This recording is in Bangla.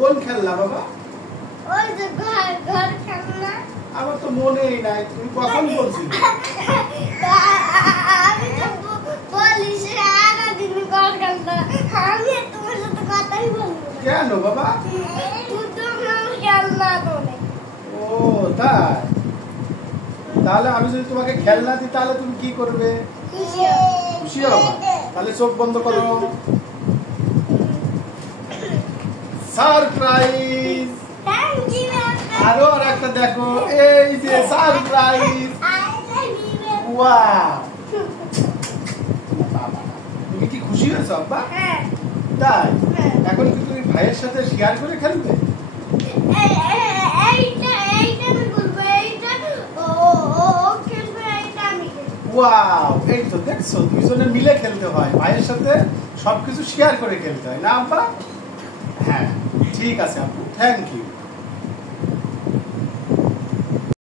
কোন খেলনা বাবা? ওই যে ঘর খেলনা। আমার তো মনেই নাই, তুমি কখন বলছিলে? আমি তো বলি সারাদিন ঘর খেলনা, আমি তোমার সাথে কথাই বলবো না। কেন বাবা? তুই তো আমার খেলনা বলে। ও তাই? তাহলে আমি যদি তোমাকে খেলনা দিই তাহলে তুমি কি করবে? খুশি হবে? তাহলে চোখ বন্ধ করো। সারপ্রাইজ! Thank you. আরো আর একটা দেখো, এই যে সারপ্রাইজ! ওয়াও! তুমি কি খুশি হয়েছো আব্বা? হ্যাঁ। তাই? এখন কি তুমি ভাইয়ের সাথে শেয়ার করে খেলবে? এইটা আমি বলবো, এইটা ও খেলবে, এইটা আমি খেলবো। ওয়াও! এই তো দেখছো, দুইজনে মিলে খেলতে হয়, ভাইয়ের সাথে সবকিছু শেয়ার করে খেলতে হয় না আব্বা? হ্যাঁ, ঠিক আছে আপু, থ্যাংক ইউ।